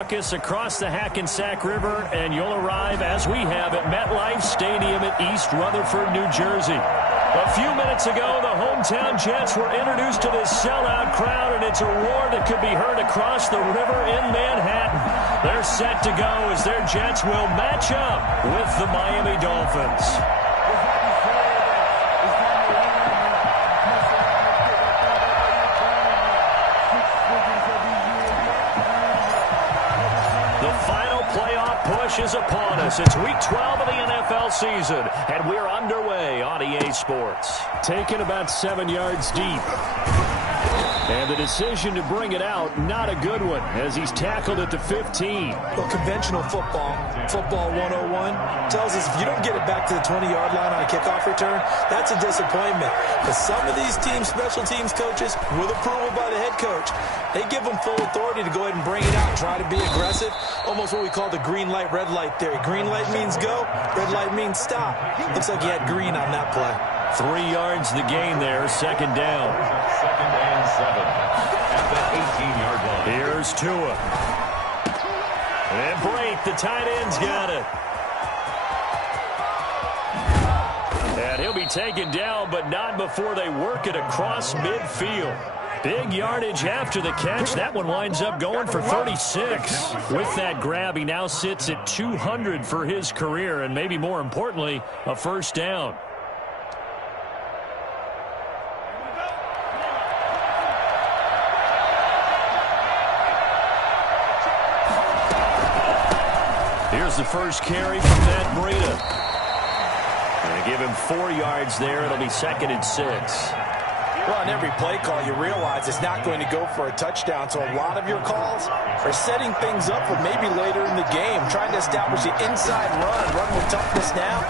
Across the Hackensack River, and you'll arrive, as we have, at MetLife Stadium at East Rutherford, New Jersey. A few minutes ago, the hometown Jets were introduced to this sellout crowd, and it's a roar that could be heard across the river in Manhattan. They're set to go as their Jets will match up with the Miami Dolphins. Push is upon us. It's week 12 of the NFL season, and we're underway on EA Sports. Taken about 7 yards deep. And the decision to bring it out, not a good one, as he's tackled at the 15. Well, conventional football 101, tells us if you don't get it back to the 20-yard line on a kickoff return, that's a disappointment. But some of these teams, special teams coaches, with approval by the head coach, they give them full authority to go ahead and bring it out, try to be aggressive, almost what we call the green light, red light theory. Green light means go, red light means stop. Looks like he had green on that play. 3 yards the gain there, second down. Second and 7 at the 18-yard line. Here's Tua. And Brake, the tight end's got it. And he'll be taken down, but not before they work it across midfield. Big yardage after the catch. That one winds up going for 36. With that grab, he now sits at 200 for his career, and maybe more importantly, a first down. Here's the first carry from Matt Breida. And give him 4 yards there. It'll be second and 6. Well, on every play call, you realize it's not going to go for a touchdown. So a lot of your calls are setting things up for maybe later in the game, trying to establish the inside run with toughness now.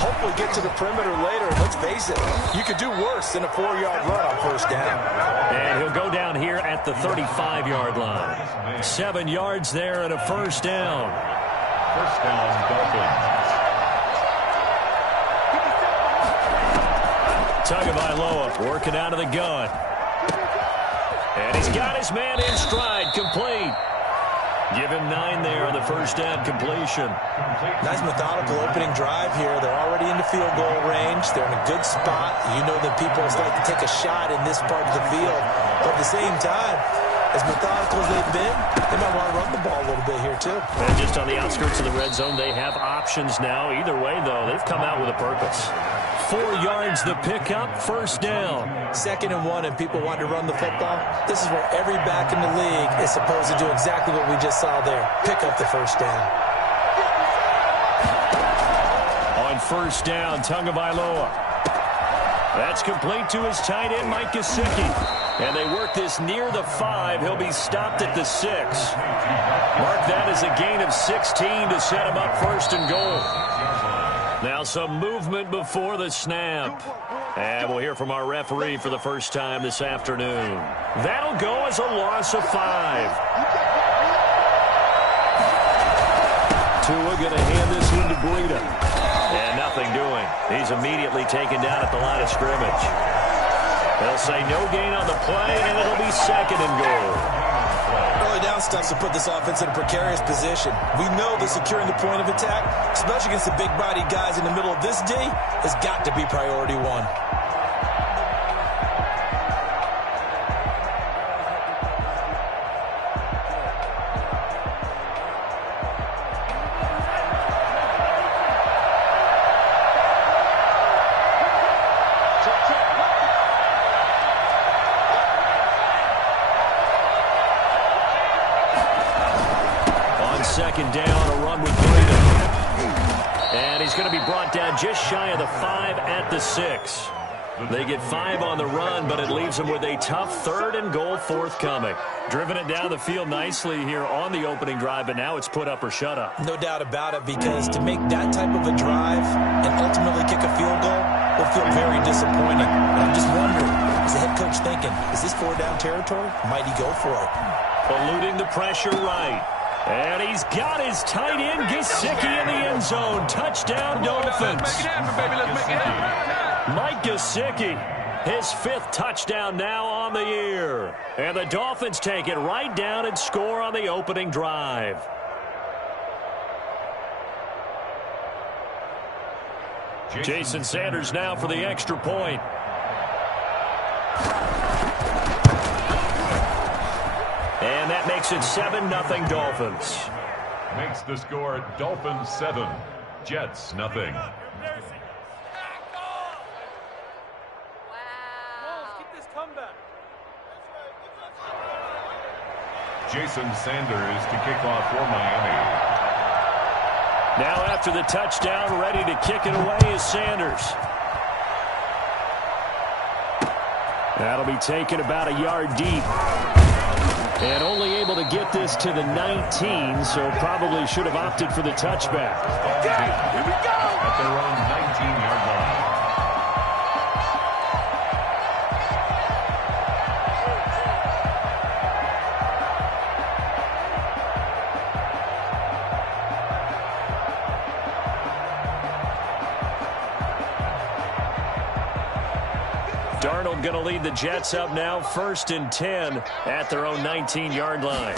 Hopefully get to the perimeter later. Let's face it, you could do worse than a 4-yard run on first down. And he'll go down here at the 35-yard line. 7 yards there and a first down. First down, Dolphins. Tagovailoa working out of the gun. And he's got his man in stride, complete. Give him 9 there on the first down completion. Nice methodical opening drive here. They're already in the field goal range. They're in a good spot. You know that people like to take a shot in this part of the field. But at the same time, as methodical as they've been, they might want to run the ball a little bit here too. And just on the outskirts of the red zone, they have options now. Either way, though, they've come out with a purpose. 4 yards the pickup, first down. 2nd and 1, and people want to run the football. This is where every back in the league is supposed to do exactly what we just saw there. Pick up the first down. On first down, Tagovailoa. That's complete to his tight end, Mike Gesicki. And they work this near the 5. He'll be stopped at the 6. Mark that as a gain of 16 to set him up first and goal. Now some movement before the snap. And we'll hear from our referee for the first time this afternoon. That'll go as a loss of 5. Tua going to hand this one to Breida. And nothing doing. He's immediately taken down at the line of scrimmage. They'll say no gain on the play, and it'll be second and goal. Early down stuff to put this offense in a precarious position. We know that securing the point of attack, especially against the big-bodied guys in the middle of this D, has got to be priority 1. Second down, a run with Breida. And he's going to be brought down just shy of the 5 at the 6. They get 5 on the run, but it leaves them with a tough 3rd and goal forthcoming. Driven it down the field nicely here on the opening drive, but now it's put up or shut up. No doubt about it, because to make that type of a drive and ultimately kick a field goal will feel very disappointing. And I'm just wondering, is the head coach thinking, is this 4-down territory? Might he go for it? Eluding the pressure right. And he's got his tight end, Gesicki, in the end zone. Touchdown, Dolphins. Let's make it happen, baby. Let's make it happen. Mike Gesicki His 5th touchdown now on the year. And the Dolphins take it right down and score on the opening drive. Jason Sanders now for the extra point. And that makes it 7-0 Dolphins. Makes the score Dolphins 7, Jets nothing. Jason Sanders to kick off for Miami. Now after the touchdown, ready to kick it away is Sanders. That'll be taken about a yard deep. And only able to get this to the 19, so probably should have opted for the touchback. Okay, here we go. At their own 19-yard line. Darnold going to lead the Jets up now, 1st and 10 at their own 19-yard line.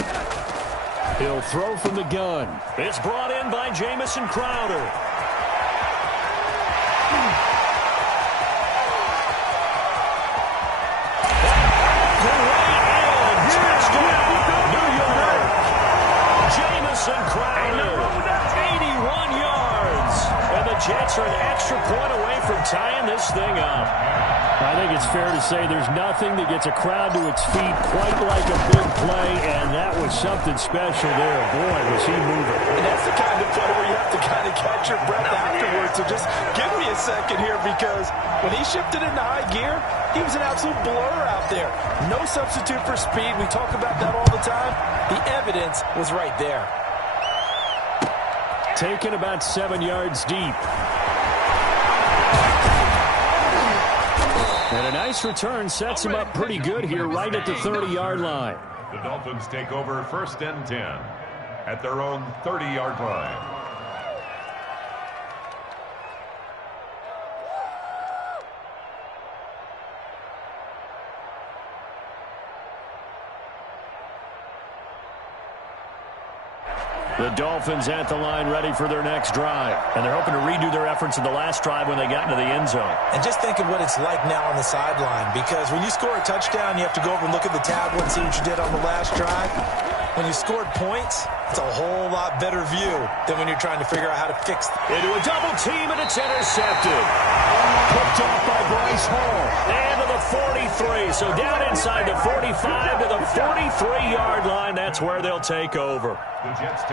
He'll throw from the gun. It's brought in by Jamison Crowder. Great touchdown, New York. Jamison Crowder, 81 yards. And the Jets are an extra point away from tying this thing up. I think it's fair to say there's nothing that gets a crowd to its feet quite like a big play, and that was something special there. Boy, was he moving. And that's the kind of play where you have to kind of catch your breath afterwards. So just give me a second here, because when he shifted into high gear, he was an absolute blur out there. No substitute for speed. We talk about that all the time. The evidence was right there. Taken about 7 yards deep. And a nice return sets him up pretty good here right at the 30-yard line. The Dolphins take over 1st and 10 at their own 30-yard line. The Dolphins at the line ready for their next drive. And they're hoping to redo their efforts in the last drive when they got into the end zone. And just think of what it's like now on the sideline, because when you score a touchdown, you have to go over and look at the tablet and see what you did on the last drive. When you scored points, it's a whole lot better view than when you're trying to figure out how to fix it. Into a double team, and it's intercepted. Picked off by Bryce Hall. And to the 43. So down inside the 45 to the 43-yard line. That's where they'll take over.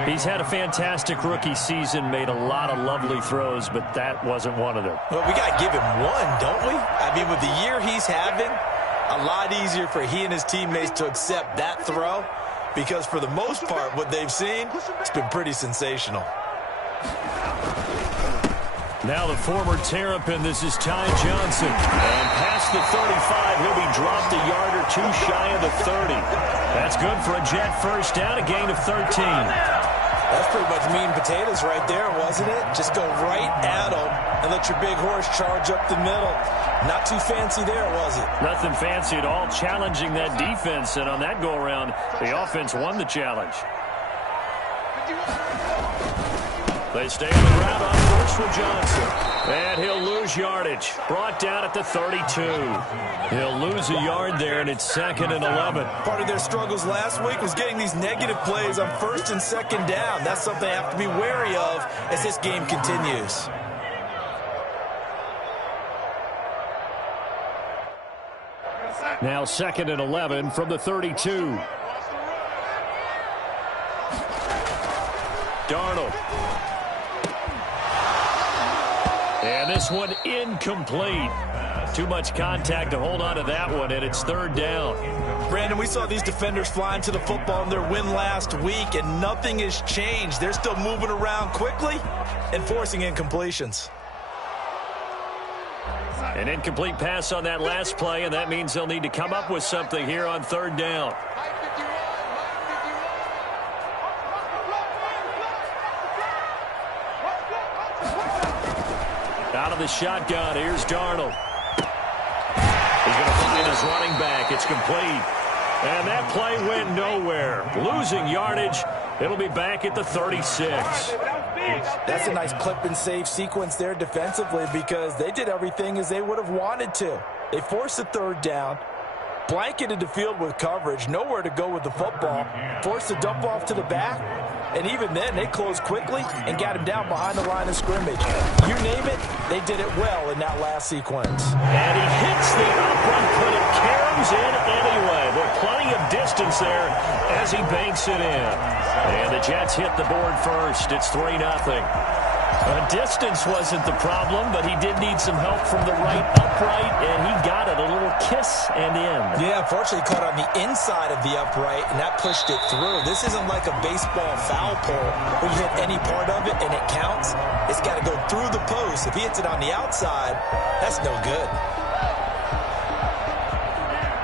He's had a fantastic rookie season, made a lot of lovely throws, but that wasn't one of them. Well, we got to give him one, don't we? I mean, with the year he's having, a lot easier for he and his teammates to accept that throw, because for the most part, what they've seen, it's been pretty sensational. Now the former Terrapin, this is Ty Johnson. And past the 35, he'll be dropped a yard or two shy of the 30. That's good for a Jet first down, a gain of 13. That's pretty much meat and potatoes right there, wasn't it? Just go right at them and let your big horse charge up the middle. Not too fancy there, was it? Nothing fancy at all, challenging that defense. And on that go-around, the offense won the challenge. They stay on the ground on first with Johnson. And he'll lose yardage. Brought down at the 32. He'll lose a yard there, and it's 2nd and 11. Part of their struggles last week was getting these negative plays on 1st and 2nd down. That's something they have to be wary of as this game continues. Now 2nd and 11 from the 32. Darnold. And this one incomplete. Too much contact to hold on to that one, and it's 3rd down. Brandon, we saw these defenders flying to the football in their win last week, and nothing has changed. They're still moving around quickly and forcing incompletions. An incomplete pass on that last play, and that means they'll need to come up with something here on 3rd down. Out of the shotgun, here's Darnold. He's going to find his running back. It's complete. And that play went nowhere. Losing yardage. It'll be back at the 36. That's a nice clip and save sequence there defensively because they did everything as they would have wanted to. They forced a third down, blanketed the field with coverage, nowhere to go with the football, forced a dump off to the back, and even then they closed quickly and got him down behind the line of scrimmage. You name it, they did it well in that last sequence. And he hits the upright, but it carries in anyway. There's plenty of distance there as he banks it in. And the Jets hit the board first. It's 3-0. Distance wasn't the problem, but he did need some help from the right upright, and he got it. A little kiss and in. Yeah, unfortunately caught on the inside of the upright, and that pushed it through. This isn't like a baseball foul pole where you hit any part of it and it counts. It's got to go through the post. If he hits it on the outside, that's no good.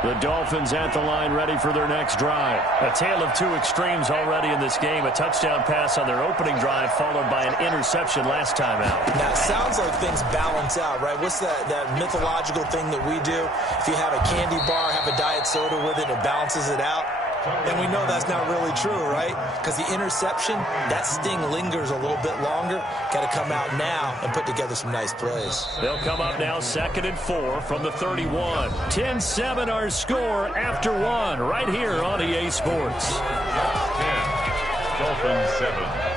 The Dolphins at the line ready for their next drive. A tale of two extremes already in this game. A touchdown pass on their opening drive followed by an interception last time out. Now, it sounds like things balance out, right? What's that mythological thing that we do? If you have a candy bar, have a diet soda with it, it balances it out. And we know that's not really true, right? Because the interception, that sting lingers a little bit longer. Got to come out now and put together some nice plays. They'll come up now 2nd and 4 from the 31. 10-7 our score after one right here on EA Sports. 10, Dolphins 7.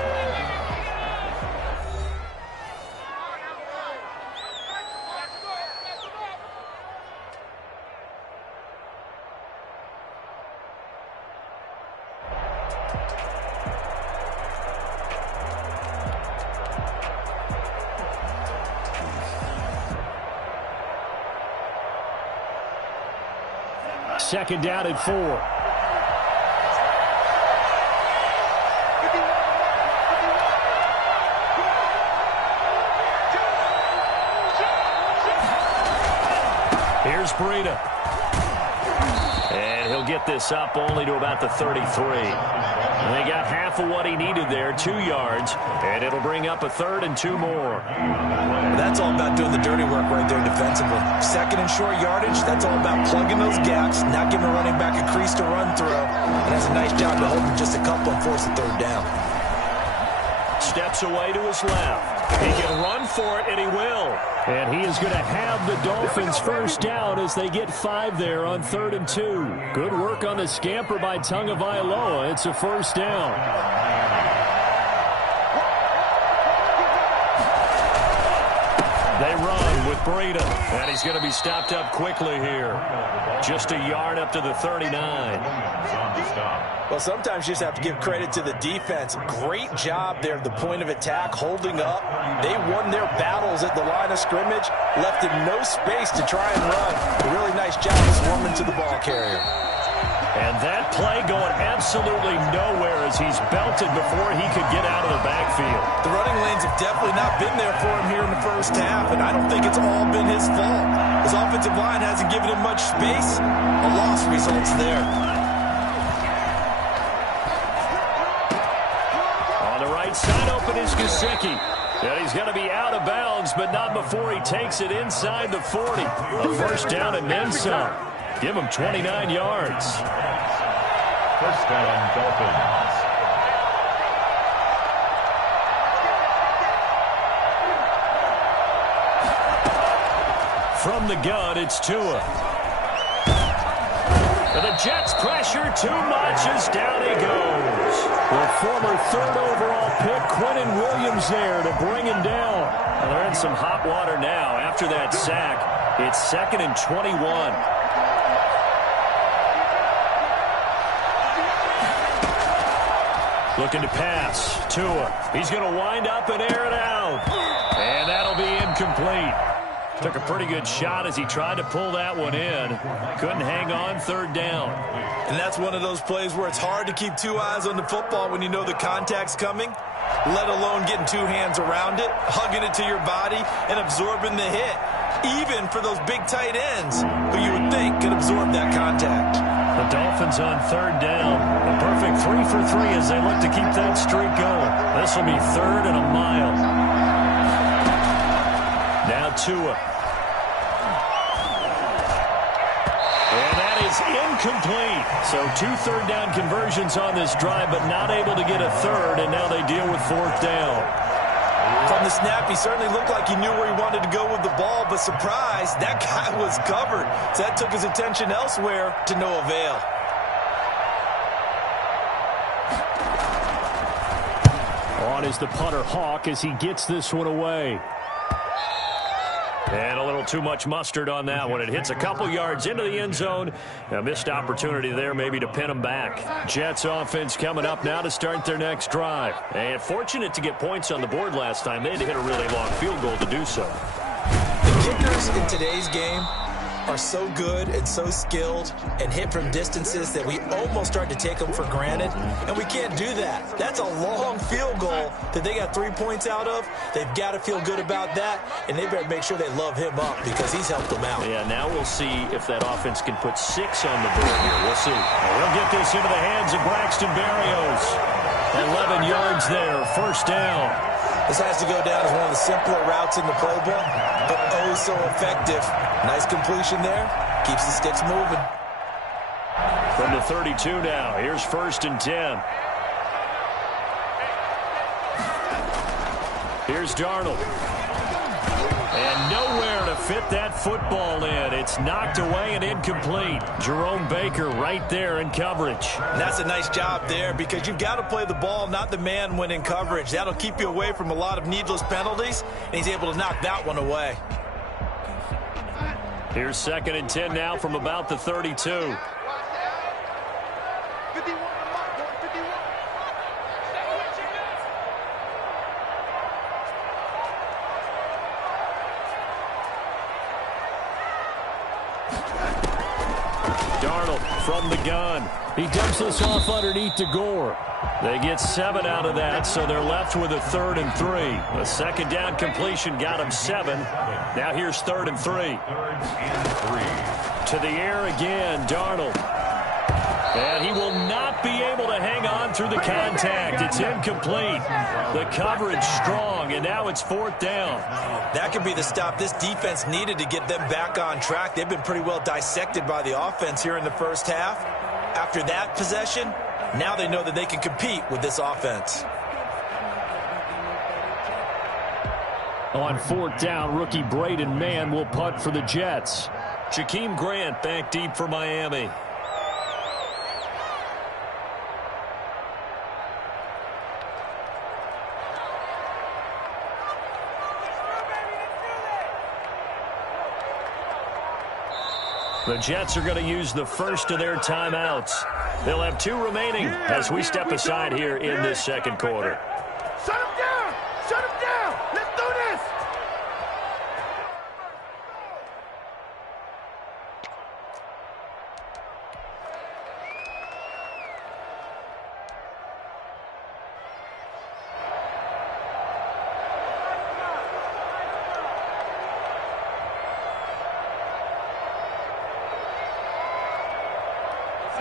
Second down at 4. Here's Breida. And he'll get this up only to about the 33. And they got half of what he needed there, 2 yards, and it'll bring up a 3rd and 2 more. That's all about doing the dirty work right there defensively. 2nd and short yardage, that's all about plugging those gaps, not giving a running back a crease to run through. And that's a nice job to hold him just a couple and force the 3rd down. Steps away to his left. He can run for it, and he will. And he is going to have the Dolphins first down as they get 5 there on 3rd and 2. Good work on the scamper by Tagovailoa. It's a first down. They run with Breida, and he's going to be stopped up quickly here. Just a yard up to the 39. Well, sometimes you just have to give credit to the defense. Great job there at the point of attack, holding up. They won their battles at the line of scrimmage, left him no space to try and run. A really nice job swarming to the ball carrier. And that play going absolutely nowhere as he's belted before he could get out of the backfield. The running lanes have definitely not been there for him here in the first half, and I don't think it's all been his fault. His offensive line hasn't given him much space. A loss results there. On the right side open is Gesicki. And he's going to be out of bounds, but not before he takes it inside the 40. A first down and then some. Give him 29 yards. First down, Dolphins. From the gun, it's Tua. And the Jets pressure too much as down he goes. The former 3rd overall pick, Quinnen Williams there to bring him down. And they're in some hot water now after that sack. It's 2nd and 21. Looking to pass. Tua. He's going to wind up and air it out. And that'll be incomplete. Took a pretty good shot as he tried to pull that one in. Couldn't hang on, 3rd down. And that's one of those plays where it's hard to keep 2 eyes on the football when you know the contact's coming, let alone getting 2 hands around it, hugging it to your body, and absorbing the hit. Even for those big tight ends who you would think could absorb that contact. The Dolphins on 3rd down. A perfect 3 for 3 as they look to keep that streak going. This will be 3rd and a mile. Now Tua. And that is incomplete. So 2 third-down conversions on this drive, but not able to get a third, and now they deal with 4th down. From the snap, he certainly looked like he knew where he wanted to go with the ball, but surprise, that guy was covered. So that took his attention elsewhere to no avail. On is the punter, Hawk, as he gets this one away. And a little too much mustard on that one. It hits a couple yards into the end zone. A missed opportunity there maybe to pin them back. Jets offense coming up now to start their next drive. And fortunate to get points on the board last time. They had to hit a really long field goal to do so. The kickers in today's game are so good and so skilled and hit from distances that we almost start to take them for granted, and we can't do that. That's a long field goal that they got 3 points out of. They've got to feel good about that, and they better make sure they love him up because he's helped them out. Yeah, now we'll see if that offense can put 6 on the board here. We'll see. We'll get this into the hands of Braxton Berrios. 11 yards there, 1st down. This has to go down as one of the simpler routes in the playbook, but oh so effective. Nice completion there. Keeps the sticks moving. From the 32 now, here's 1st and 10. Here's Darnold. And nowhere to fit that football in. It's knocked away and incomplete. Jerome Baker right there in coverage. And that's a nice job there because you've got to play the ball, not the man when in coverage. That'll keep you away from a lot of needless penalties, and he's able to knock that one away. Here's 2nd and 10 now from about the 32. Darnold from the gun. He dumps this off underneath to Gore. They get 7 out of that, so they're left with a 3rd and 3. A 2nd down completion got him 7. Now here's 3rd and 3. 3rd and 3. To the air again, Darnold. And he will not be able to hang on through the contact. It's incomplete. The coverage strong, and now it's 4th down. That could be the stop this defense needed to get them back on track. They've been pretty well dissected by the offense here in the first half. After that possession, now they know that they can compete with this offense. On 4th down, rookie Braden Mann will punt for the Jets. Jakeem Grant back deep for Miami. The Jets are going to use the first of their timeouts. They'll have 2 remaining as we step aside here in this 2nd quarter. Shut him down! Shut him down! Let's do this!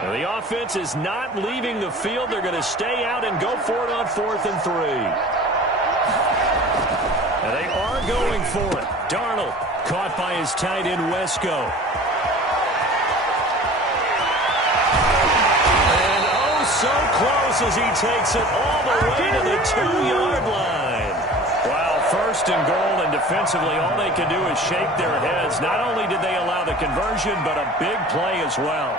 The offense is not leaving the field. They're going to stay out and go for it on 4th and 3. And they are going for it. Darnold caught by his tight end, Wesco. And oh, so close as he takes it all the way to the 2-yard line. Wow, 1st and goal, and defensively all they can do is shake their heads. Not only did they allow the conversion, but a big play as well.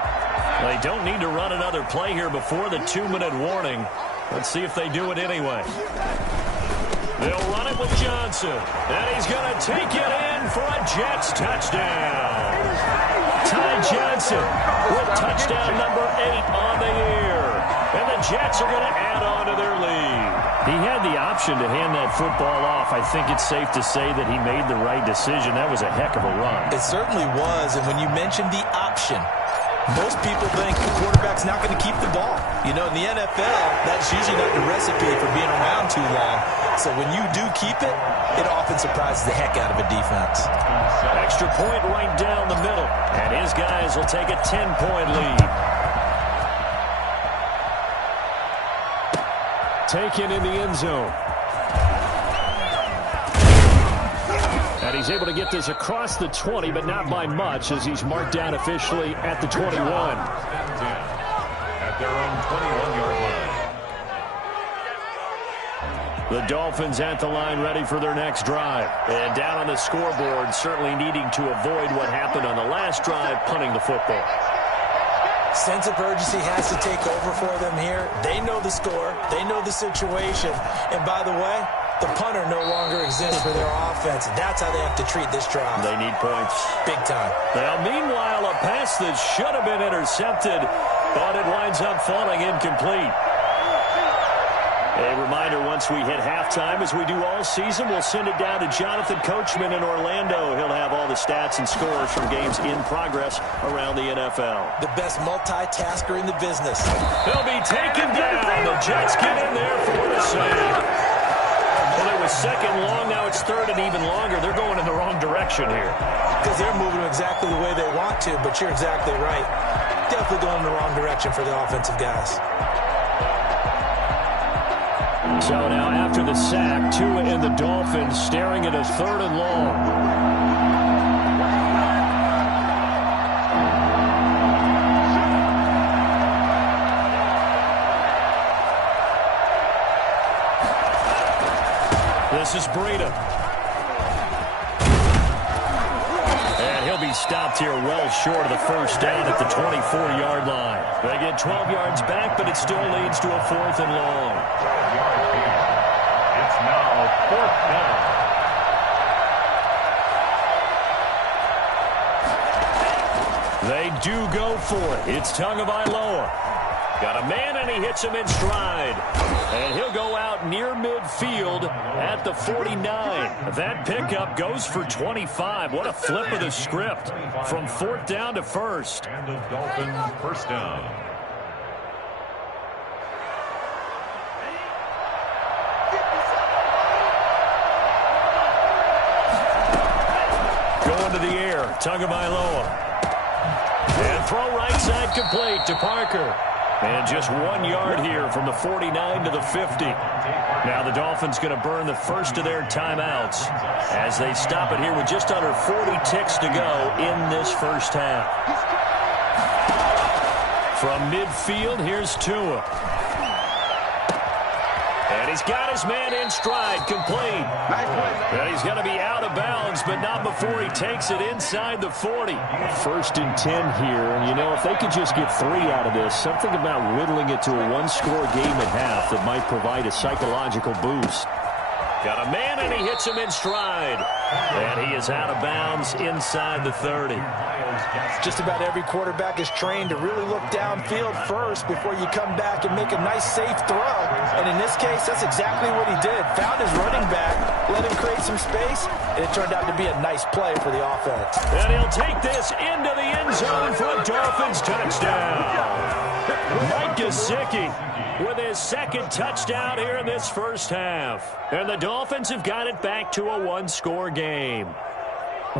They don't need to run another play here before the 2-minute warning. Let's see if they do it anyway. They'll run it with Johnson. And he's going to take it in for a Jets touchdown. Ty Johnson with touchdown number 8 on the year. And the Jets are going to add on to their lead. He had the option to hand that football off. I think it's safe to say that he made the right decision. That was a heck of a run. It certainly was. And when you mentioned the option, most people think the quarterback's not going to keep the ball. You know, in the NFL, that's usually not the recipe for being around too long. So when you do keep it, it often surprises the heck out of a defense. Extra point right down the middle. And his guys will take a 10-point lead. Taken in the end zone. And And he's able to get this across the 20, but not by much, as he's marked down officially at the 21. At their own 21-yard line. The Dolphins at the line, ready for their next drive. And down on the scoreboard, certainly needing to avoid what happened on the last drive, punting the football. Sense of urgency has to take over for them here. They know the score. They know the situation. And by the way, the punter no longer exists for their offense. That's how they have to treat this drive. They need points. Big time. Now, meanwhile, a pass that should have been intercepted, but it winds up falling incomplete. A reminder, once we hit halftime, as we do all season, we'll send it down to Jonathan Coachman in Orlando. He'll have all the stats and scores from games in progress around the NFL. The best multitasker in the business. He'll be taken down. The Jets get in there for the save. Well, it was second long. Now it's third and even longer. They're going in the wrong direction here. Because they're moving exactly the way they want to, but you're exactly right. Definitely going in the wrong direction for the offensive guys. So now after the sack, Tua and the Dolphins staring at a third and long. This is Breida. And he'll be stopped here well short of the first down at the 24-yard line. They get 12 yards back, but it still leads to a fourth and long. It's now fourth down. They do go for it. It's Tagovailoa. Got a man, and he hits him in stride. And he'll go out near midfield at the 49. That pickup goes for 25. What a flip of the script from fourth down to first. And the Dolphins first down. Going to the air, Tagovailoa. And throw right side complete to Parker. And just 1 yard here from the 49 to the 50. Now the Dolphins going to burn the first of their timeouts as they stop it here with just under 40 ticks to go in this first half. From midfield, here's Tua. And he's got his man in stride, complete. And he's going to be out of bounds, but not before he takes it inside the 40. First and 10 here, and you know, if they could just get 3 out of this, something about whittling it to a one-score game at half that might provide a psychological boost. Got a man, and he hits him in stride. And he is out of bounds inside the 30. Just about every quarterback is trained to really look downfield first before you come back and make a nice, safe throw. And in this case, that's exactly what he did. Found his running back, let him create some space, and it turned out to be a nice play for the offense. And he'll take this into the end zone for a Dolphins touchdown. Mike Gesicki with his second touchdown here in this first half. And the Dolphins have got it back to a one-score game.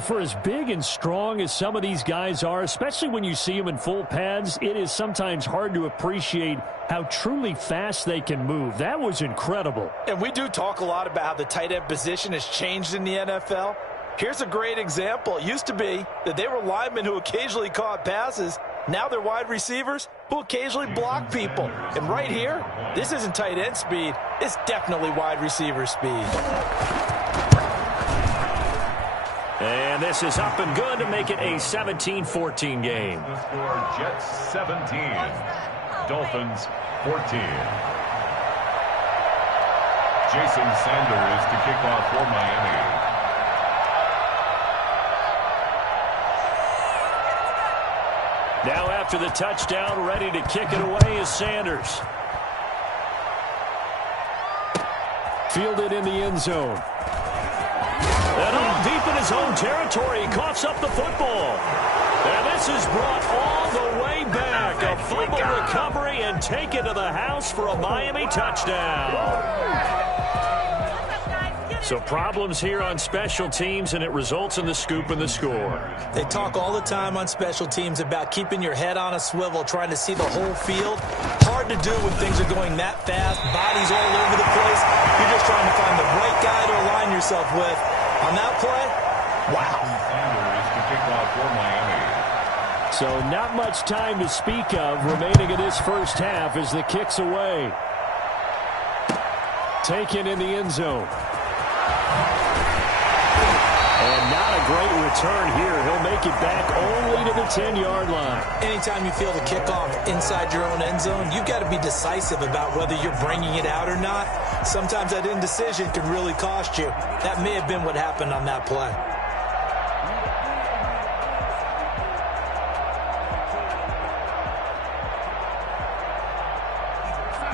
For as big and strong as some of these guys are, especially when you see them in full pads, it is sometimes hard to appreciate how truly fast they can move. That was incredible. And we do talk a lot about how the tight end position has changed in the NFL. Here's a great example. It used to be that they were linemen who occasionally caught passes. Now they're wide receivers who occasionally block people. And right here, this isn't tight end speed. It's definitely wide receiver speed. And this is up and good to make it a 17-14 game. The score, Jets 17, Dolphins 14. Jason Sanders to kick off for Miami. Now after the touchdown, ready to kick it away is Sanders. Fielded in the end zone. And all deep in his own territory, he coughs up the football. And this is brought all the way back. A fumble recovery and taken to the house for a Miami touchdown. So problems here on special teams, and it results in the scoop and the score. They talk all the time on special teams about keeping your head on a swivel, trying to see the whole field. Hard to do when things are going that fast, bodies all over the place. You're just trying to find the right guy to align yourself with. On that play, Wow. Sanders to kick off for Miami. So not much time to speak of remaining in this first half as the kick's away. Taken in the end zone. And not a great return here. He'll make it back only to the 10-yard line. Anytime you feel the kickoff inside your own end zone, you've got to be decisive about whether you're bringing it out or not. Sometimes that indecision can really cost you. That may have been what happened on that play.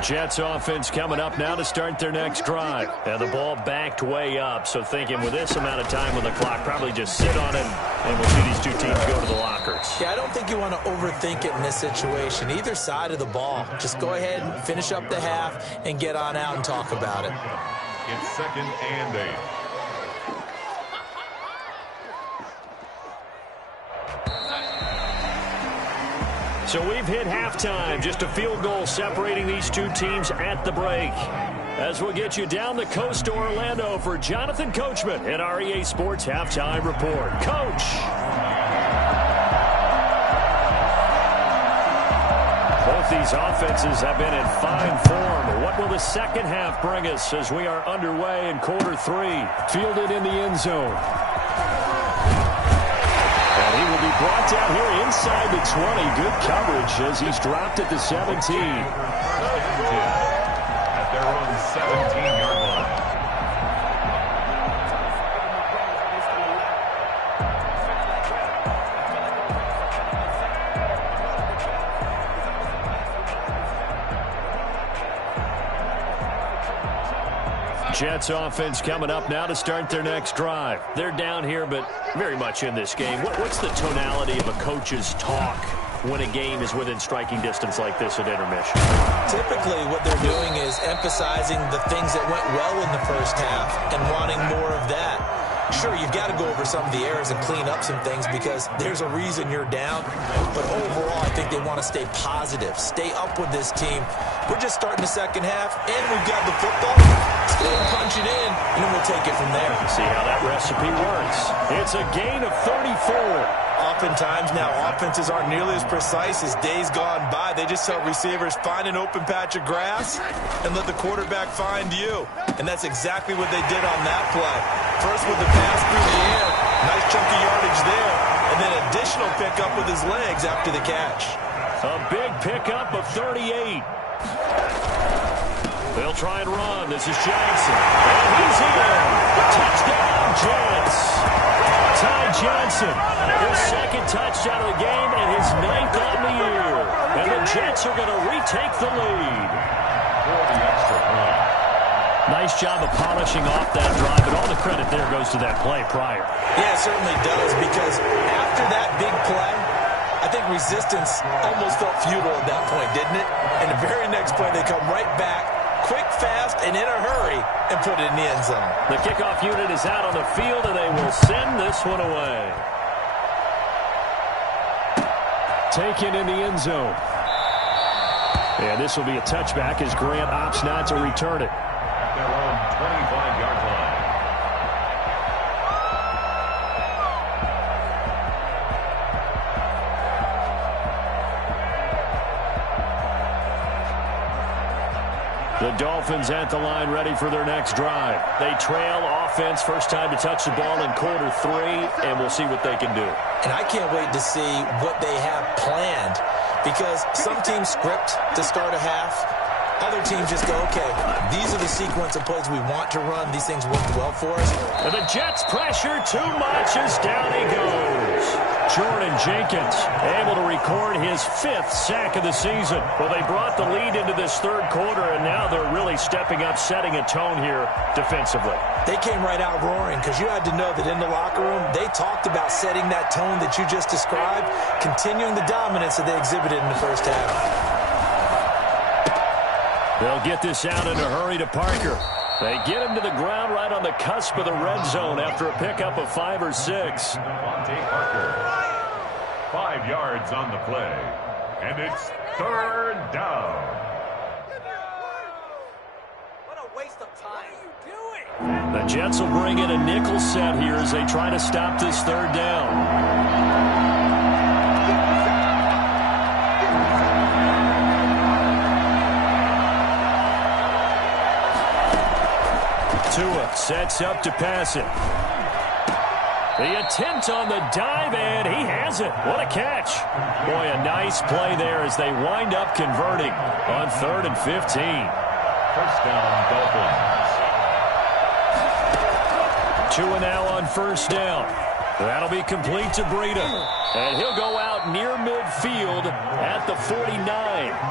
Jets offense coming up now to start their next drive. And the ball backed way up, so thinking with this amount of time on the clock, probably just sit on it, and we'll see these two teams go to the lockers. Yeah, I don't think you want to overthink it in this situation. Either side of the ball. Just go ahead and finish up the half and get on out and talk about it. It's 2nd and 8. So we've hit halftime. Just a field goal separating these two teams at the break. As we'll get you down the coast to Orlando for Jonathan Coachman at our EA Sports Halftime Report. Coach. Both these offenses have been in fine form. What will the second half bring us as we are underway in quarter 3? Fielded in the end zone. And he will be brought down here inside the 20. Good coverage as he's dropped at the 17. At their own 17-yard line. Jets offense coming up now to start their next drive. They're down here, but very much in this game. What's the tonality of a coach's talk when a game is within striking distance like this at intermission? Typically, what they're doing is emphasizing the things that went well in the first half and wanting more of that. Sure, you've got to go over some of the errors and clean up some things because there's a reason you're down. But overall, I think they want to stay positive, stay up with this team. We're just starting the second half, and we've got the football. Let's go and punch it in, and then we'll take it from there. See how that recipe works. It's a gain of 34. Oftentimes now, offenses aren't nearly as precise as days gone by. They just tell receivers, find an open patch of grass and let the quarterback find you. And that's exactly what they did on that play. First with the pass through the air, nice chunky yardage there, and then additional pickup with his legs after the catch. A big pickup of 38. They'll try and run. This is Johnson. And he's in. Touchdown, Jets. Ty Johnson, his second touchdown of the game and his 9th on the year. And the Jets are going to retake the lead. For the extra point. Nice job of polishing off that drive, but all the credit there goes to that play prior. Yeah, it certainly does, because after that big play, I think resistance almost felt futile at that point, didn't it? And the very next play, they come right back, quick, fast, and in a hurry, and put it in the end zone. The kickoff unit is out on the field, and they will send this one away. Taken in the end zone. And this will be a touchback as Grant opts not to return it. At their own 25-yard line. The Dolphins at the line ready for their next drive. They trail offense, first time to touch the ball in quarter 3, and we'll see what they can do. And I can't wait to see what they have planned, because some teams script to start a half. Other teams just go, okay, these are the sequence of plays we want to run. These things worked well for us. And the Jets pressure too much as down he goes. Jordan Jenkins able to record his 5th sack of the season. Well, they brought the lead into this third quarter, and now they're really stepping up, setting a tone here defensively. They came right out roaring, because you had to know that in the locker room, they talked about setting that tone that you just described, continuing the dominance that they exhibited in the first half. They'll get this out in a hurry to Parker. They get him to the ground right on the cusp of the red zone after a pickup of 5 or 6. Parker. 5 yards on the play. And it's 3rd down. What a waste of time. What are you doing? The The Jets will bring in a nickel set here as they try to stop this third down. Tua sets up to pass it. The attempt on the dive, and he has it. What a catch. Boy, a nice play there as they wind up converting on 3rd and 15. First down, Dolphins. Tua now on first down. That'll be complete to Breida. And he'll go out near midfield at the 49.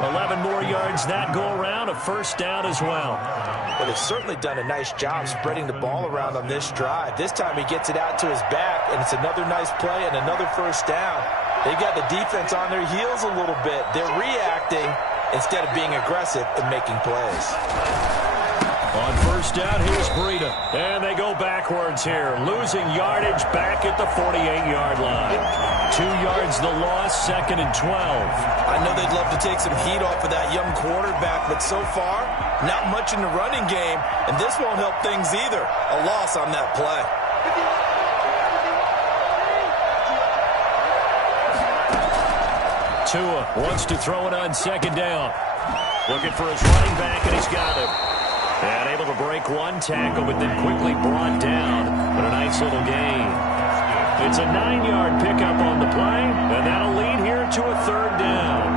11 more yards that go around. A first down as well. Well, they've certainly done a nice job spreading the ball around on this drive. This time he gets it out to his back, and it's another nice play and another first down. They've got the defense on their heels a little bit. They're reacting instead of being aggressive and making plays. On first down, here's Breida. And they go backwards here, losing yardage back at the 48-yard line. 2 yards the loss, 2nd and 12. I know they'd love to take some heat off of that young quarterback, but so far, not much in the running game, and this won't help things either. A loss on that play. Tua wants to throw it on 2nd down. Looking for his running back, and he's got him. And able to break one tackle, but then quickly brought down. But a nice little gain. It's a 9-yard pickup on the play, and that'll lead here to a 3rd down.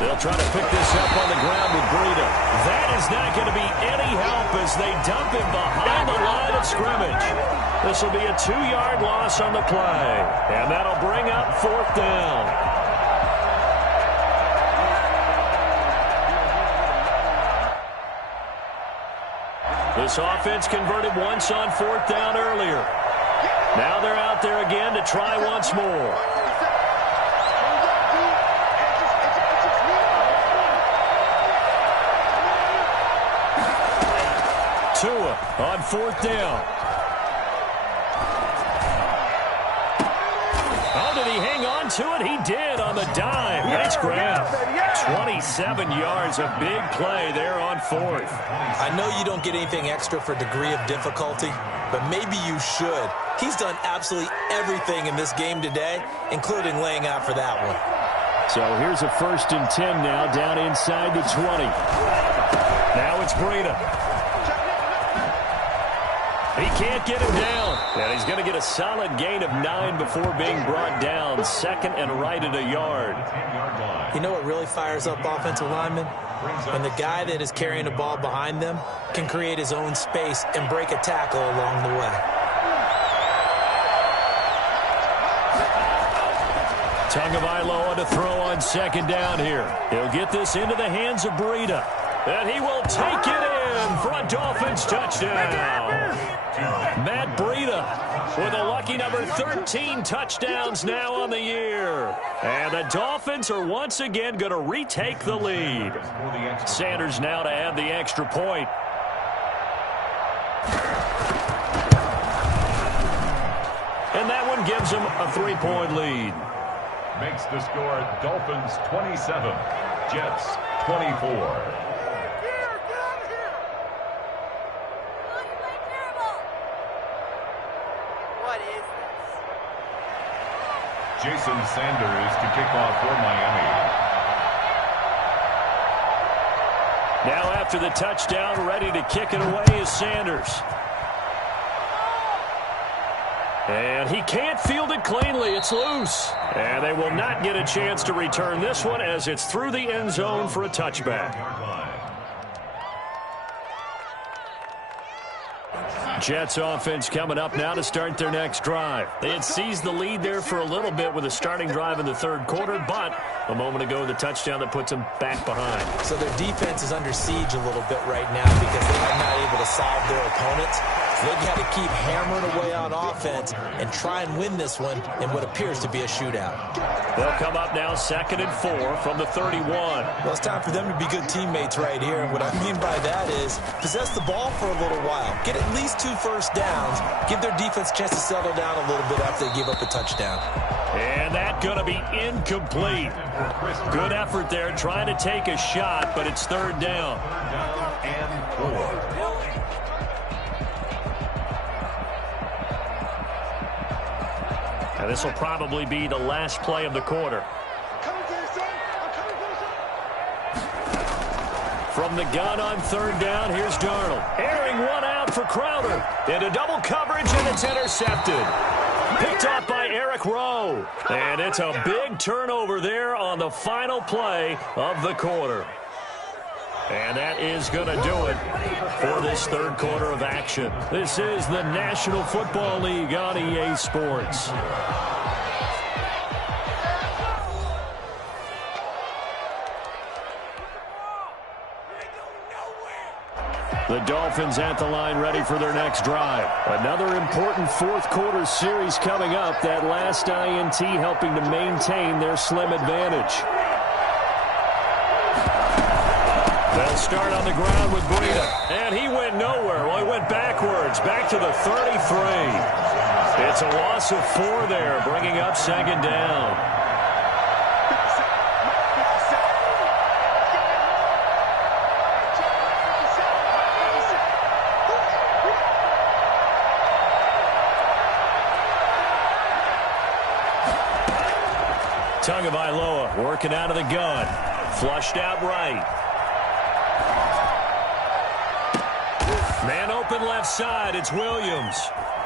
They'll try to pick this up on the ground with Breida. That is not going to be any help as they dump him behind the line of scrimmage. This will be a 2-yard loss on the play, and that'll bring up 4th down. This offense converted once on 4th down earlier. Now they're out there again to try once more. Tua on 4th down. Oh, did he hang on to it? He did on the dive. Nice grab. 27 yards, a big play there on 4th. I know you don't get anything extra for degree of difficulty, but maybe you should. He's done absolutely everything in this game today, including laying out for that one. So here's a 1st and 10 now, down inside the 20. Now it's Breida. He can't get him down. And he's going to get a solid gain of 9 before being brought down. 2nd and right at a yard. You know what really fires up offensive linemen? When the guy that is carrying the ball behind them can create his own space and break a tackle along the way. Tagovailoa to throw on 2nd down here. He'll get this into the hands of Breida. And he will take it in for a Dolphins touchdown. Matt Breida with a lucky number 13 touchdowns now on the year. And the Dolphins are once again going to retake the lead. Sanders now to add the extra point. And that one gives them a 3-point lead. Makes the score Dolphins 27, Jets 24. Jason Sanders to kick off for Miami. Now after the touchdown, ready to kick it away is Sanders. And he can't field it cleanly. It's loose. And they will not get a chance to return this one as it's through the end zone for a touchback. Jets offense coming up now to start their next drive. They had seized the lead there for a little bit with a starting drive in the 3rd quarter, but a moment ago the touchdown that puts them back behind. So their defense is under siege a little bit right now because they are not able to solve their opponents. So they've got to keep hammering away on offense and try and win this one in what appears to be a shootout. They'll come up now 2nd and 4 from the 31. Well, it's time for them to be good teammates right here. And what I mean by that is possess the ball for a little while. Get at least 2 first downs. Give their defense a chance to settle down a little bit after they give up a touchdown. And that's going to be incomplete. Good effort there trying to take a shot, but it's 3rd down. And 4. Now this will probably be the last play of the quarter. From the gun on 3rd down, here's Darnold. Airing one out for Crowder. Into double coverage, and it's intercepted. Picked off by Eric Rowe. And it's a big turnover there on the final play of the quarter. And that is going to do it for this 3rd quarter of action. This is the National Football League on EA Sports. The Dolphins at the line ready for their next drive. Another important 4th quarter series coming up. That last INT helping to maintain their slim advantage. They'll start on the ground with Breida. And he went nowhere. Well, he went backwards, back to the 33. It's a loss of 4 there, bringing up 2nd down. Tagovailoa working out of the gun. Flushed out right. Man open left side. It's Williams.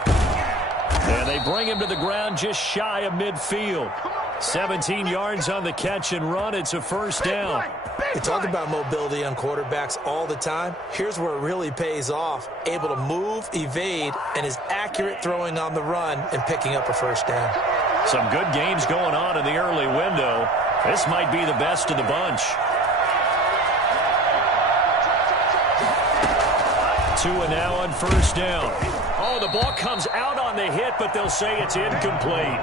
And they bring him to the ground just shy of midfield. 17 yards on the catch and run. It's a 1st down. We talk about mobility on quarterbacks all the time. Here's where it really pays off. Able to move, evade, and is accurate throwing on the run and picking up a 1st down. Some good games going on in the early window. This might be the best of the bunch. Tua now on 1st down. Oh, the ball comes out on the hit, but they'll say it's incomplete.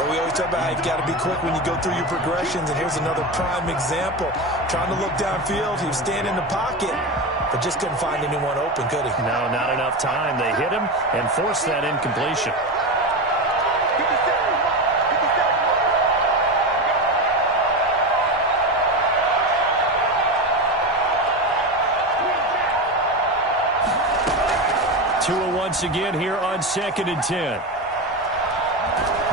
Well, we always talk about how you've got to be quick when you go through your progressions, and here's another prime example. Trying to look downfield, he was standing in the pocket, but just couldn't find anyone open, could he? No, not enough time. They hit him and forced that incompletion. Tua once again here on 2nd and 10.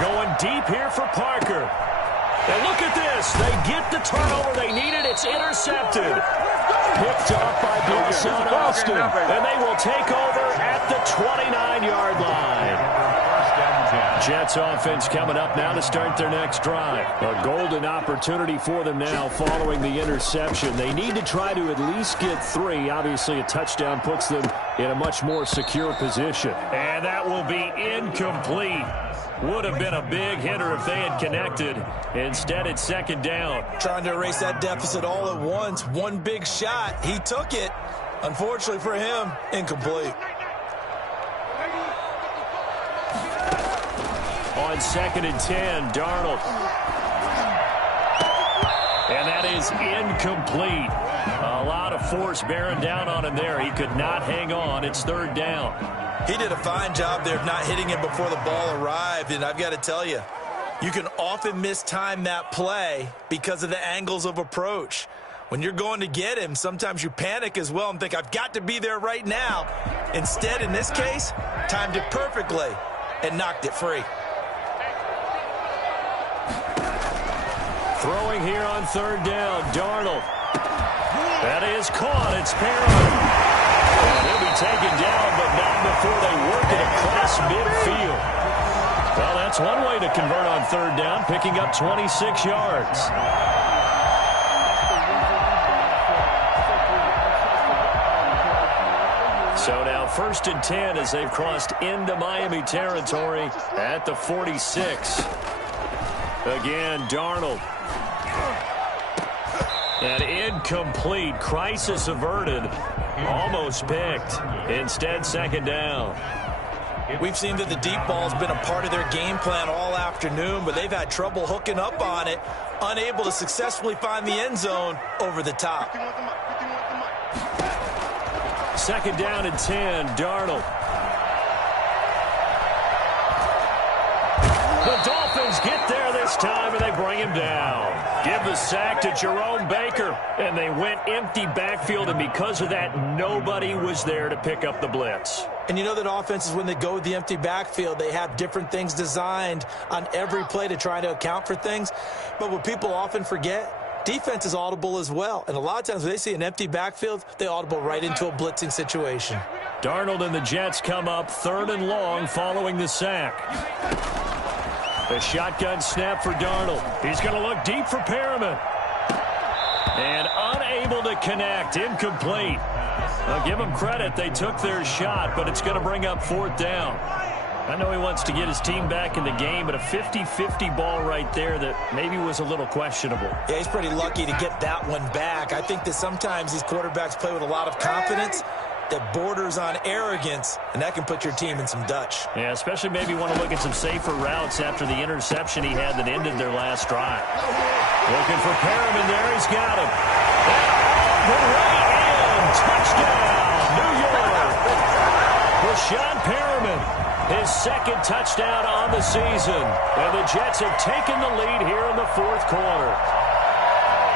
Going deep here for Parker. And look at this. They get the turnover they needed. It's intercepted. Picked off by Blosson Austin. And they will take over at the 29-yard line. Jets offense coming up now to start their next drive. A golden opportunity for them now following the interception. They need to try to at least get 3. Obviously, a touchdown puts them in a much more secure position. And that will be incomplete. Would have been a big hitter if they had connected. Instead, it's 2nd down. Trying to erase that deficit all at once. One big shot. He took it. Unfortunately for him, incomplete. On 2nd and 10, Darnold. And that is incomplete. A lot of force bearing down on him there. He could not hang on. It's 3rd down. He did a fine job there of not hitting it before the ball arrived. And I've got to tell you, you can often mistime that play because of the angles of approach. When you're going to get him, sometimes you panic as well and think, I've got to be there right now. Instead, in this case, timed it perfectly and knocked it free. Throwing here on 3rd down, Darnold. That is caught. It's Perriman. And he'll be taken down, but not before they work it across midfield. Well, that's one way to convert on 3rd down, picking up 26 yards. So now 1st and 10 as they've crossed into Miami territory at the 46. Again, Darnold. And incomplete. Crisis averted. Almost picked. Instead, second down. We've seen that the deep ball has been a part of their game plan all afternoon, but they've had trouble hooking up on it, unable to successfully find the end zone over the top. Second down and 10, Darnold. The Dolphins get there this time, and they bring him down. Give the sack to Jerome Baker, and they went empty backfield, and because of that, nobody was there to pick up the blitz. And you know that offenses, when they go with the empty backfield, they have different things designed on every play to try to account for things. But what people often forget, defense is audible as well. And a lot of times when they see an empty backfield, they audible right into a blitzing situation. Darnold and the Jets come up 3rd and long following the sack. The shotgun snap for Darnold. He's going to look deep for Perriman. And unable to connect. Incomplete. I'll give them credit. They took their shot, but it's going to bring up 4th down. I know he wants to get his team back in the game, but a 50-50 ball right there that maybe was a little questionable. Yeah, he's pretty lucky to get that one back. I think that sometimes these quarterbacks play with a lot of confidence that borders on arrogance, and that can put your team in some Dutch. Yeah, especially maybe want to look at some safer routes after the interception he had that ended their last drive. Looking for Perriman there. He's got him. And all the way in. Touchdown, New York. Rashawn Perriman, his 2nd touchdown on the season. And the Jets have taken the lead here in the 4th quarter.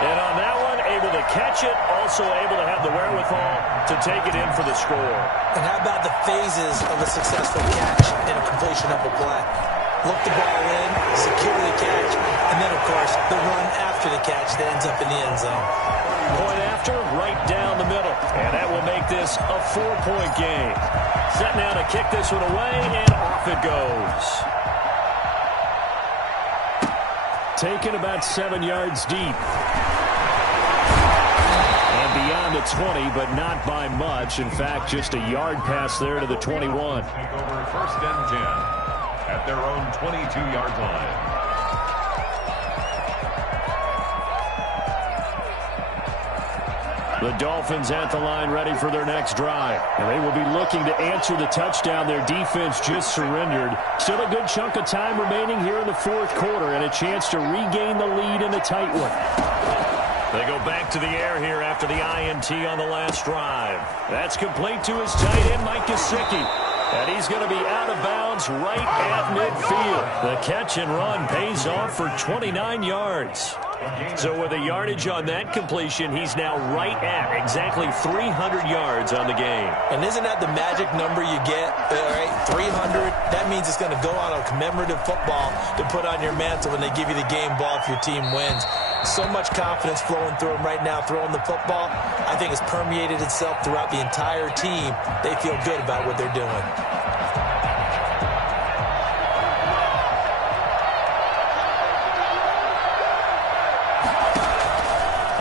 And on that one, able to catch it, also able to have the wherewithal to take it in for the score. And how about the phases of a successful catch and a completion of a play? Look the ball in, secure the catch, and then, of course, the run after the catch that ends up in the end zone. Point after, right down the middle. And that will make this a 4-point game. Set now to kick this one away, and off it goes. Taken about 7 yards deep. And beyond the 20, but not by much. In fact, just a yard pass there to the 21. Take over 1st and 10 at their own 22-yard line. The Dolphins at the line ready for their next drive. And they will be looking to answer the touchdown their defense just surrendered. Still a good chunk of time remaining here in the 4th quarter and a chance to regain the lead in a tight one. They go back to the air here after the INT on the last drive. That's complete to his tight end, Mike Gesicki. And he's going to be out of bounds right at midfield. The catch and run pays off for 29 yards. So with a yardage on that completion, he's now right at exactly 300 yards on the game. And isn't that the magic number you get? All right, 300. That means it's going to go on a commemorative football to put on your mantle when they give you the game ball if your team wins. So much confidence flowing through him right now, throwing the football. I think it's permeated itself throughout the entire team. They feel good about what they're doing.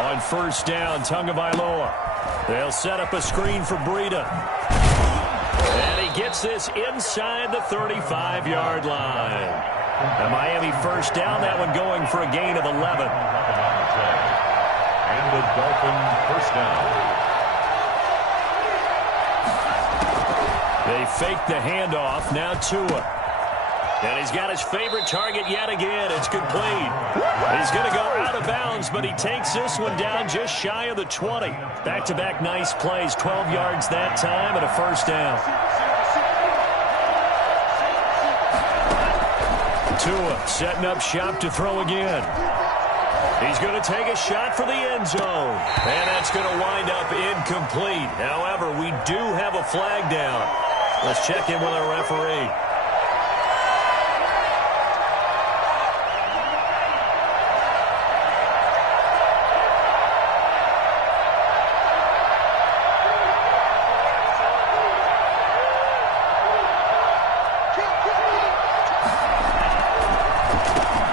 On 1st down, Tagovailoa. They'll set up a screen for Breida. And he gets this inside the 35-yard line. The Miami 1st down, that one going for a gain of 11. And the Dolphins 1st down. They fake the handoff, now Tua. And he's got his favorite target yet again. It's complete. He's going to go out of bounds, but he takes this one down just shy of the 20. Back-to-back nice plays, 12 yards that time and a 1st down. Tua setting up shop to throw again. He's going to take a shot for the end zone. And that's going to wind up incomplete. However, we do have a flag down. Let's check in with our referee.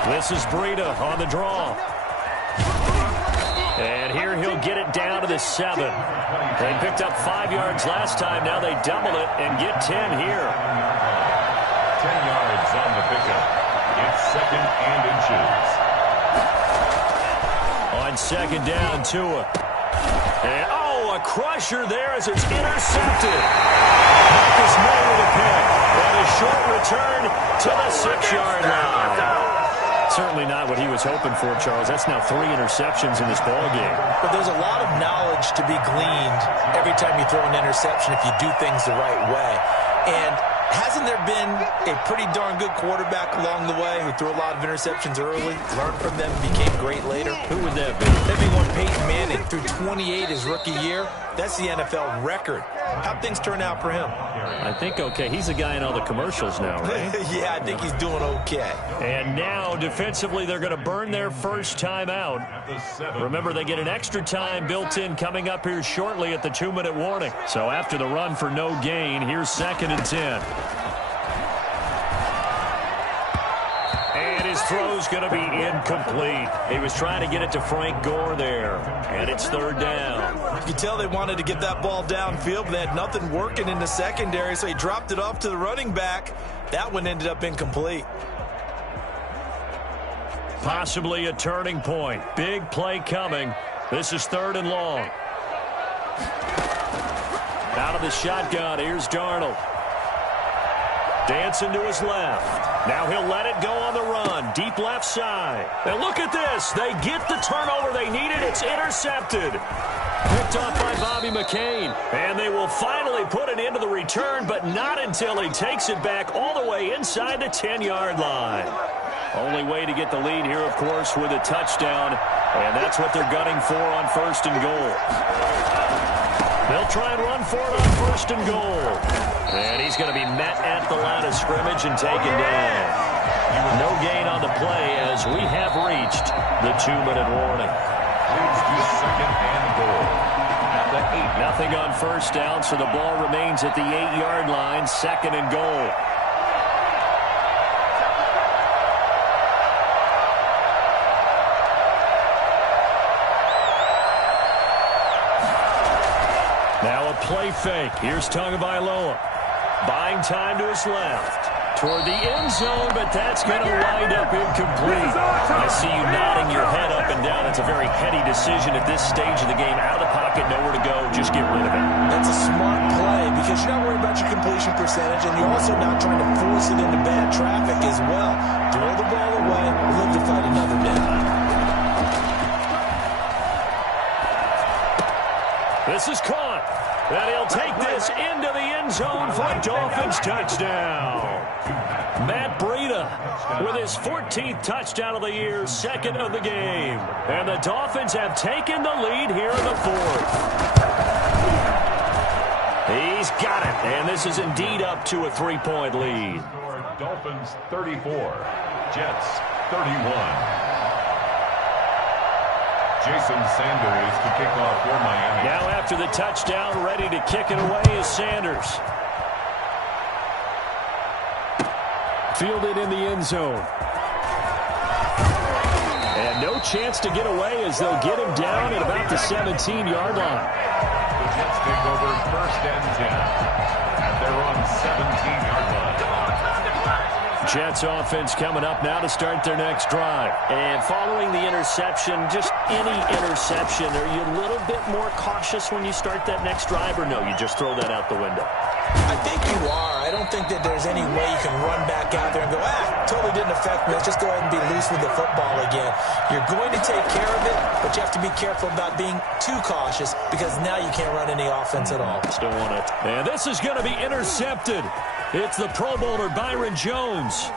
This is Breida on the draw. And here he'll get it down to the 7. They picked up 5 yards last time. Now they double it and get 10 here. 10 yards on the pickup. It's 2nd and inches. On 2nd down, Tua. And, oh, a a crusher there as it's intercepted. Marcus May with a pick. And a short return to the 6-yard line. Certainly not what he was hoping for, Charles. That's now 3 interceptions in this ball game. But there's a lot of knowledge to be gleaned every time you throw an interception if you do things the right way. And hasn't there been a pretty darn good quarterback along the way who threw a lot of interceptions early, learned from them, and became great later? Who would that be? That'd be one Peyton Manning threw 28 his rookie year. That's the NFL record. How'd things turn out for him? I think okay. He's the guy in all the commercials now, right? Yeah, I think he's doing okay. And now, defensively, they're going to burn their first time out. Remember, they get an extra time built in coming up here shortly at the 2-minute warning. So after the run for no gain, here's 2nd and 10. And his throw's going to be incomplete. He was trying to get it to Frank Gore there. And it's 3rd down. You can tell they wanted to get that ball downfield, but they had nothing working in the secondary, so he dropped it off to the running back. That one ended up incomplete. Possibly a turning point. Big play coming. This is 3rd and long. Out of the shotgun, here's Darnold. Dancing to his left. Now he'll let it go on the run. Deep left side. And look at this. They get the turnover they needed. It's intercepted. Picked off by Bobby McCain. And they will finally put an end to the return, but not until he takes it back all the way inside the 10-yard line. Only way to get the lead here, of course, with a touchdown. And that's what they're gunning for on 1st and goal. They'll try and run for it on 1st and goal. And he's going to be met at the line of scrimmage and taken down. No gain on the play as we have reached the 2-minute warning. Leads to 2nd and goal. At the 8. Nothing on 1st down, so the ball remains at the 8-yard line, 2nd and goal. Now a play fake. Here's Tagovailoa. Buying time to his left. Toward the end zone, but that's going to wind up incomplete. I see you nodding your head up and down. That's a very heady decision at this stage of the game. Out of the pocket, nowhere to go. Just get rid of it. That's a smart play because you're not worried about your completion percentage, and you're also not trying to force it into bad traffic as well. Throw the ball away, live to fight another day. This is caught. And he'll take this into the end zone for a Dolphins touchdown. Matt Breida with his 14th touchdown of the year, 2nd of the game. And the Dolphins have taken the lead here in the 4th. He's got it. And this is indeed up to a 3-point lead. Dolphins 34, Jets 31. Jason Sanders to kick off for Miami. Now after the touchdown, ready to kick it away is Sanders. Fielded in the end zone. And no chance to get away as they'll get him down at about the 17-yard line. The Jets take over 1st and 10 at their own 17-yard line. Jets offense coming up now to start their next drive. And following the interception, just any interception, are you a little bit more cautious when you start that next drive, or no, you just throw that out the window? I think you are. I don't think that there's any way you can run back out there and go, totally didn't affect me. Let's just go ahead and be loose with the football again. You're going to take care of it, but you have to be careful about being too cautious because now you can't run any offense at all. Still want it. And this is going to be intercepted. It's the Pro Bowler Byron Jones.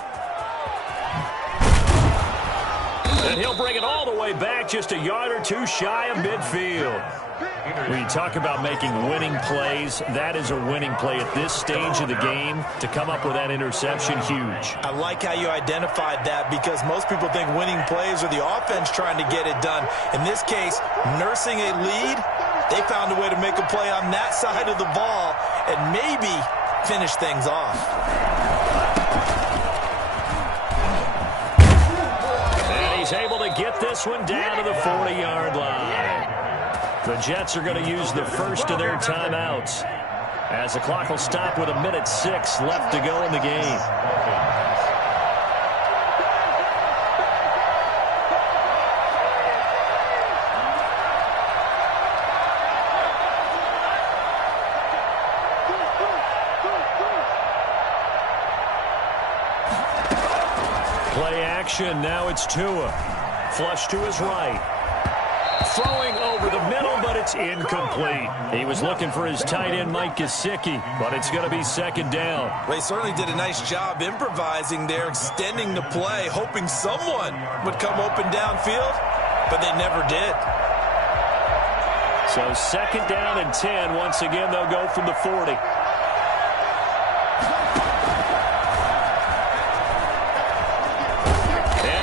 And he'll bring it all the way back just a yard or two shy of midfield. When you talk about making winning plays, that is a winning play at this stage of the game. To come up with that interception, huge. I like how you identified that because most people think winning plays are the offense trying to get it done. In this case, nursing a lead, they found a way to make a play on that side of the ball and maybe finish things off. And he's able to get this one down to the 40-yard line. The Jets are going to use the first of their timeouts as the clock will stop with 1:06 left to go in the game. Play action. Now it's Tua. Flush to his right. Throwing over the middle, but it's incomplete. He was looking for his tight end, Mike Gesicki, but it's going to be second down. Well, he certainly did a nice job improvising there, extending the play, hoping someone would come open downfield, but they never did. So second down and 10. Once again, they'll go from the 40.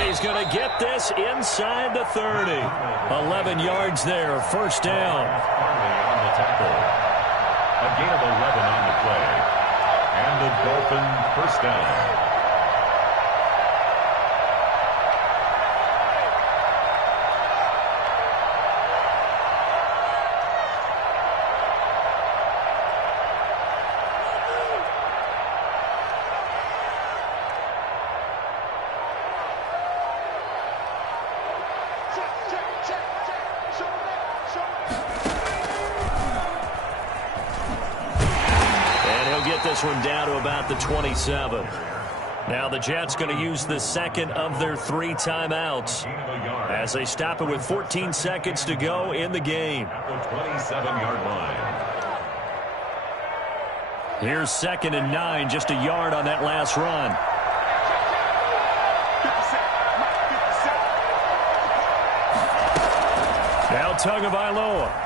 He's going to get this inside the 30. 11 yards there, first down. On the tackle. A gain of 11 on the play. And the Dolphin first down. This one down to about the 27. Now the Jets going to use the second of their 3 timeouts as they stop it with 14 seconds to go in the game. At the 27-yard line. Here's second and 9, just a yard on that last run. Now Tagovailoa.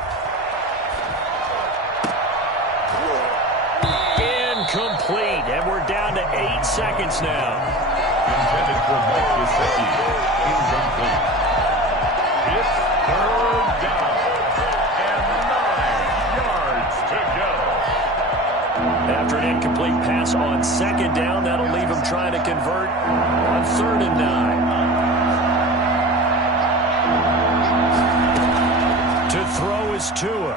Complete, and we're down to 8 seconds now. Intended for Mike Gesicki. Incomplete. It's third down. And 9 yards to go. After an incomplete pass on second down, that'll leave him trying to convert on 3rd and 9. To throw is Tua.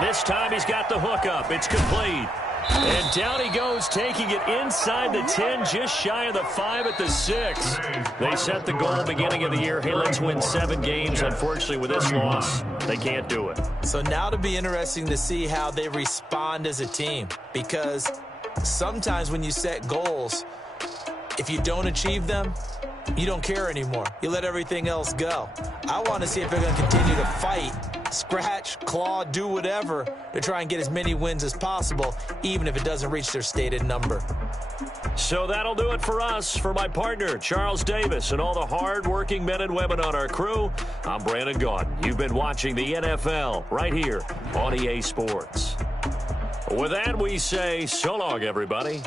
This time he's got the hook up. It's complete. And down he goes, taking it inside the 10, just shy of the 5 at the 6. They set the goal beginning of the year. Hey, let's win 7 games. Unfortunately, with this loss, they can't do it. So now it'll be interesting to see how they respond as a team. Because sometimes when you set goals, if you don't achieve them, you don't care anymore. You let everything else go. I want to see if they're going to continue to fight, scratch, claw, do whatever to try and get as many wins as possible, even if it doesn't reach their stated number. So that'll do it for us. For my partner, Charles Davis, and all the hard-working men and women on our crew, I'm Brandon Gaudin. You've been watching the NFL right here on EA Sports. With that, we say so long, everybody.